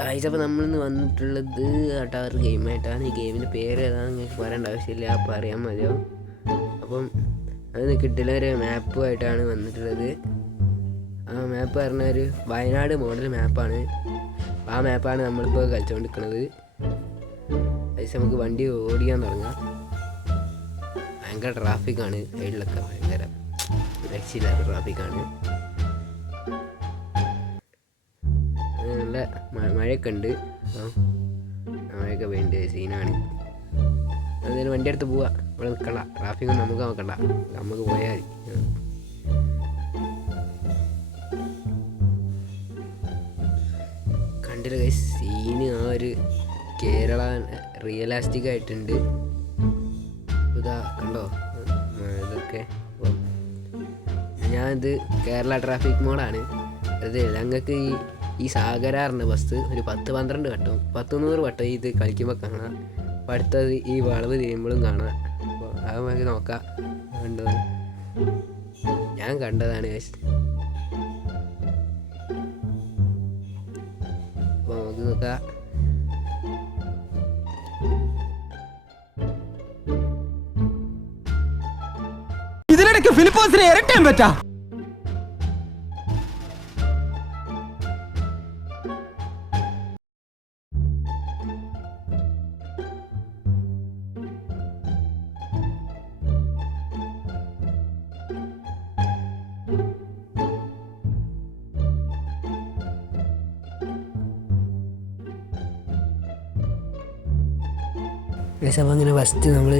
അപ്പോൾ നമ്മളിന്ന് വന്നിട്ടുള്ളത് ടവർ ഗെയിമായിട്ടാണ്. ഈ ഗെയിമിൻ്റെ പേര് ഏതാണെന്ന് നിങ്ങൾക്ക് പറയേണ്ട ആവശ്യമില്ല, അപ്പോൾ അറിയാൻ മതിയാവും. അപ്പം അതിന് കിട്ടില്ല ഒരു മാപ്പുമായിട്ടാണ് വന്നിട്ടുള്ളത്. ആ മാപ്പ് പറഞ്ഞ ഒരു വയനാട് മോഡൽ മാപ്പാണ്. ആ മാപ്പാണ് നമ്മളിപ്പോൾ കളിച്ചുകൊണ്ടിരിക്കുന്നത്. അതിന് നമുക്ക് വണ്ടി ഓടിക്കാൻ തുടങ്ങാം. ഭയങ്കര ട്രാഫിക്കാണ്, സൈഡിലൊക്കെ ഭയങ്കര രക്ഷയില്ലാത്ത ട്രാഫിക്കാണ്. നല്ല മഴയൊക്കെ ഉണ്ട്. മഴയൊക്കെ വേണ്ട സീനാണ്. അതിന് വണ്ടി എടുത്ത് പോവാ. ഇവിടെ നിൽക്കണ്ട, ട്രാഫിക്കൊന്നും നമുക്ക് നോക്കണ്ട, നമുക്ക് പോയാൽ മതി. കണ്ടില്ല ഗൈസ്, സീന് ആ ഒരു കേരള റിയലിസ്റ്റിക് ആയിട്ടുണ്ട്. ഇതാ കണ്ടോ ഇതൊക്കെ. ഞാനിത് കേരള ട്രാഫിക് മോഡാണ്. അത് ഞങ്ങൾക്ക് ഈ സാഗരാറിൻ്റെ ബസ് ഒരു 10-12 വട്ടം 100 വട്ടം ഇത് കളിക്കുമ്പോൾ കാണാം. അപ്പോൾ അടുത്തത് ഈ വളവ് തിരിയുമ്പോഴും കാണാം. അപ്പോൾ അത് നമുക്ക് നോക്കാം കണ്ടോ. ഞാൻ കണ്ടതാണ് ഗൈസ്. അപ്പോൾ നമുക്ക് നോക്കാം. ഇതിനിടയ്ക്ക് ഫിലിപ്പോസിനെ ഇരട്ടാൻ പറ്റാ. അപ്പോൾ അങ്ങനെ ഫസ്റ്റ് നമ്മൾ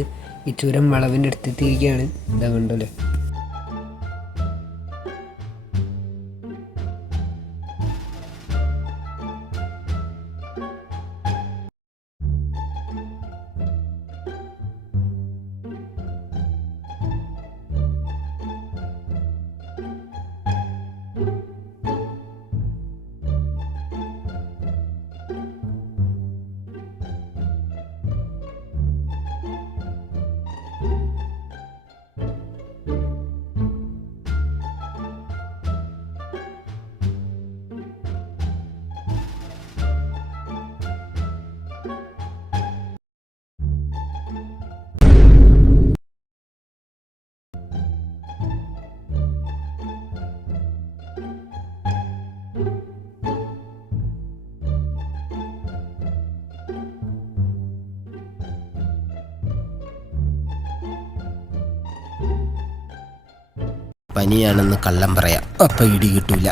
ഈ ചുരം വളവിൻ്റെ അടുത്തെത്തിയിരിക്കുകയാണ്. ഇതാ കണ്ടല്ലേ. പനിയാണെന്ന് കള്ളം പറയാം, അപ്പം ഇടി കിട്ടൂല.